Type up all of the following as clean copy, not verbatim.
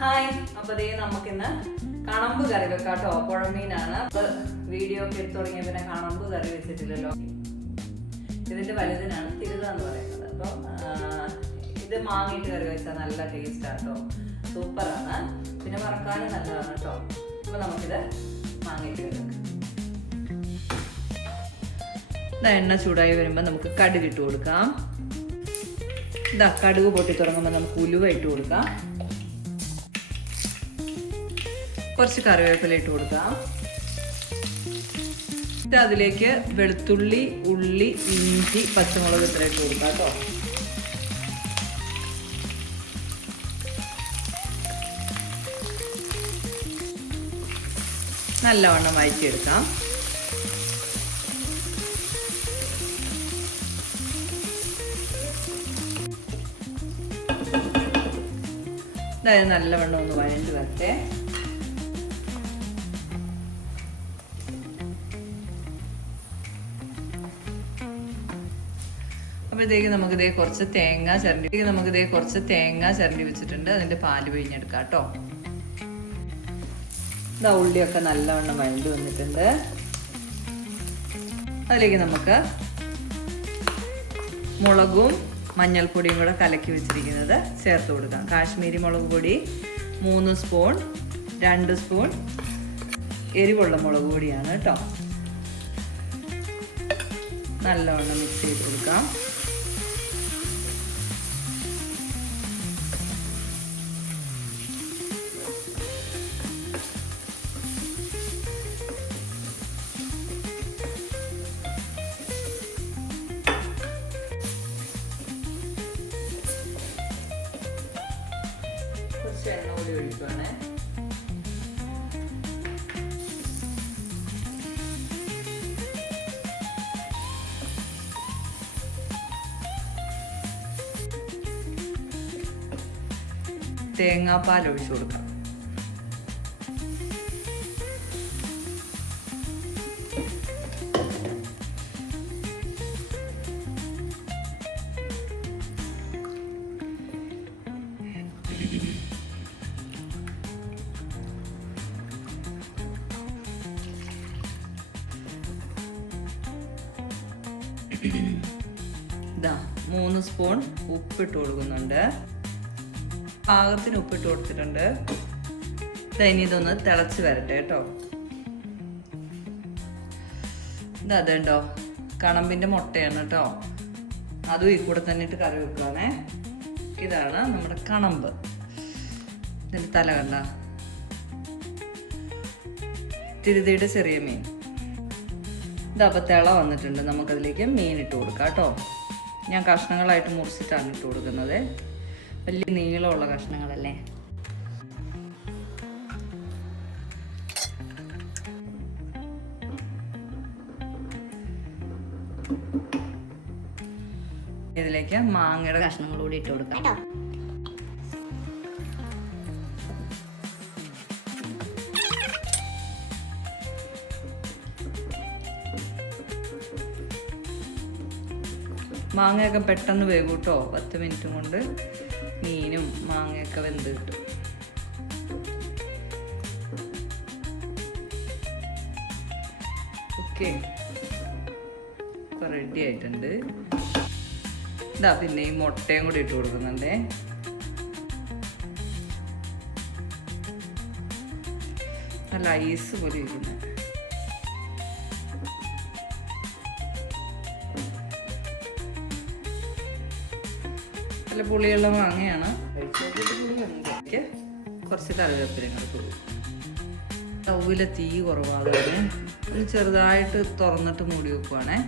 Hi, അപ്പോൾ ദേ നമുക്കിന്ന് കണമ്പ് കറി വെക്കാം കേട്ടോ. പുഴമീനാണ്. അപ്പോൾ വീഡിയോ ഒക്കെ എടുത്തു തുടങ്ങിയ പിന്നെ കണമ്പ് കറി വെച്ചിട്ടില്ലല്ലോ. ഇതിൻ്റെ വലുതിനാണ് തിരുത എന്ന് പറയുന്നത്. അപ്പം ഇത് മാങ്ങിയിട്ട് കറി വെച്ചാൽ നല്ല ടേസ്റ്റാണ് കേട്ടോ, സൂപ്പറാണ്. പിന്നെ വറക്കാനും നല്ലതാണ് കേട്ടോ. അപ്പോൾ നമുക്കിത് മാങ്ങിയിട്ട് കറി വെക്കാം. എണ്ണ ചൂടായി വരുമ്പോൾ നമുക്ക് കടുക് ഇട്ട് കൊടുക്കാം. കടുക് പൊട്ടി തുടങ്ങുമ്പോൾ നമുക്ക് ഉലുവ ഇട്ട് കൊടുക്കാം. കുറച്ച് കറിവേപ്പില ഇട്ട് കൊടുക്കാം. അതിലേക്ക് വെളുത്തുള്ളി, ഉള്ളി, ഇഞ്ചി, പച്ചമുളക് ഇത്ര ഇട്ട് കൊടുക്കാം കേട്ടോ. നല്ലവണ്ണം വഴറ്റിയെടുക്കാം. അതായത് നല്ലവണ്ണം ഒന്ന് വഴണ്ട് വരട്ടെ. അപ്പോഴത്തേക്ക് നമുക്കിതേ കുറച്ച് തേങ്ങ ചിരണ്ടി വെച്ചിട്ടുണ്ട്. അതിൻ്റെ പാല് പിഴിഞ്ഞെടുക്കാം കേട്ടോ. ഉള്ളിയൊക്കെ നല്ലവണ്ണം വഴണ്ട് വന്നിട്ടുണ്ട്. അതിലേക്ക് നമുക്ക് മുളകും മഞ്ഞൾപ്പൊടിയും കൂടെ കലക്കി വെച്ചിരിക്കുന്നത് ചേർത്ത് കൊടുക്കാം. കാശ്മീരി മുളക് പൊടി 3 സ്പൂൺ, 2 സ്പൂൺ എരിവുള്ള മുളക് പൊടിയാണ് കേട്ടോ. നല്ലവണ്ണം മിക്സ് ചെയ്ത് കൊടുക്കാം. എണ്ണ കൂടി ഒഴിക്കുവാണേ. തേങ്ങാപ്പാൽ ഒഴിച്ചു കൊടുക്കാം. ഇതാ 3 സ്പൂൺ ഉപ്പിട്ട് കൊടുക്കുന്നുണ്ട്. പാകത്തിന് ഉപ്പിട്ട് കൊടുത്തിട്ടുണ്ട്. ഇനി ഇതൊന്ന് തിളച്ച് വരട്ടെ കേട്ടോ. അതുണ്ടോ, കണമ്പിൻ്റെ മുട്ടയാണ് കേട്ടോ. അതും ഈ കൂടെ തന്നെ ഇട്ട് കറി വെക്കുവാണേ. ഇതാണ് നമ്മുടെ കണമ്പ്. ഇതിൻ്റെ തല കണ്ട, തിരുതിയുടെ ചെറിയ മീൻ. ഇതപ്പോൾ തിള വന്നിട്ടുണ്ട്. നമുക്കതിലേക്ക് മീൻ ഇട്ട് കൊടുക്കാം കേട്ടോ. ഞാൻ കഷ്ണങ്ങളായിട്ട് മുറിച്ചിട്ടാണ് ഇട്ട് കൊടുക്കുന്നത്. വലിയ നീളമുള്ള കഷ്ണങ്ങളല്ലേ. ഇതിലേക്ക് മാങ്ങയുടെ കഷ്ണങ്ങൾ കൂടി ഇട്ട് കൊടുക്കാം. മാങ്ങയൊക്കെ പെട്ടെന്ന് വേകും കേട്ടോ. 10 മിനിറ്റ് കൊണ്ട് മീനും മാങ്ങയൊക്കെ വെന്ത് കിട്ടും. ഓക്കെ, ഇപ്പോൾ റെഡി ആയിട്ടുണ്ട്. പിന്നെ ഈ മുട്ടയും കൂടി ഇട്ട് കൊടുക്കുന്നുണ്ടേ. നല്ല ഐസ് പോലെ ഇരിക്കുന്നത്. നല്ല പുളിയുള്ള മാങ്ങയാണ്. കുറച്ച് കറിവേപ്പിലയും കൂടി കൊടുക്കും. സ്റ്റൗവിലെ തീ കുറവാകാതെ ഒന്ന് ചെറുതായിട്ട് തുറന്നിട്ട് മൂടി വെക്കുവാണേ.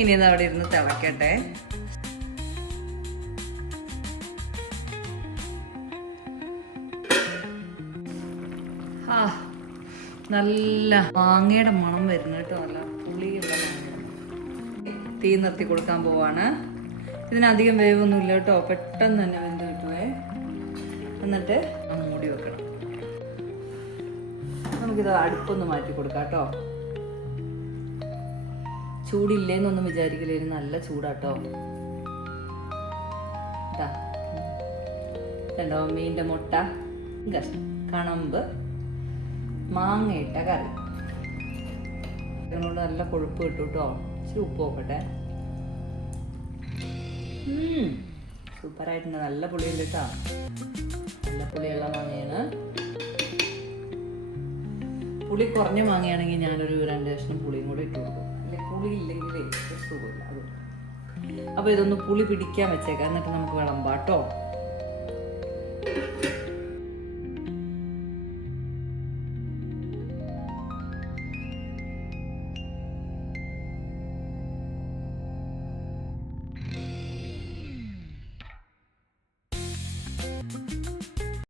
ഇനി ഇത് അവിടെ ഇരുന്ന് തിളക്കട്ടെ. നല്ല മാങ്ങയുടെ മണം വരുന്നു കേട്ടോ. നല്ല പുളിയുള്ള മാങ്ങ. തീ നിർത്തി കൊടുക്കാൻ പോവാണ്. ഇതിനധികം വേവൊന്നുമില്ല കേട്ടോ. പെട്ടെന്ന് തന്നെ വെന്ത് കിട്ടുവേ. എന്നിട്ട് മൂടി വെക്കണം. നമുക്കിത് അടുപ്പൊന്ന് മാറ്റി കൊടുക്കാം കേട്ടോ. ചൂടില്ലേന്നൊന്നും വിചാരിക്കില്ല, ഇനി നല്ല ചൂടാട്ടോ. കണ്ടോ മീൻ്റെ മുട്ട, കണമ്പ്, മാങ്ങയിട്ട കറി. ഇതിനോട് നല്ല കൊഴുപ്പ് കിട്ടും കേട്ടോ. ഇച്ചിരി ഉപ്പ് നോക്കട്ടെ. സൂപ്പറായിട്ടുണ്ട്. നല്ല പുളിയുണ്ട് കേട്ടോ. നല്ല പുളിയുള്ള മാങ്ങയാണ്. പുളി കുറഞ്ഞ മാങ്ങയാണെങ്കിൽ ഞാനൊരു 2 കഷ്ണം പുളിയും കൂടെ ഇട്ട് കൊടുക്കും. അല്ലെ പുളി ഇല്ലെങ്കിൽ സുഖമില്ല. അതുകൊണ്ട് അപ്പോൾ ഇതൊന്ന് പുളി പിടിക്കാൻ വെച്ചേക്കാം, എന്നിട്ട് നമുക്ക് വിളമ്പാട്ടോ.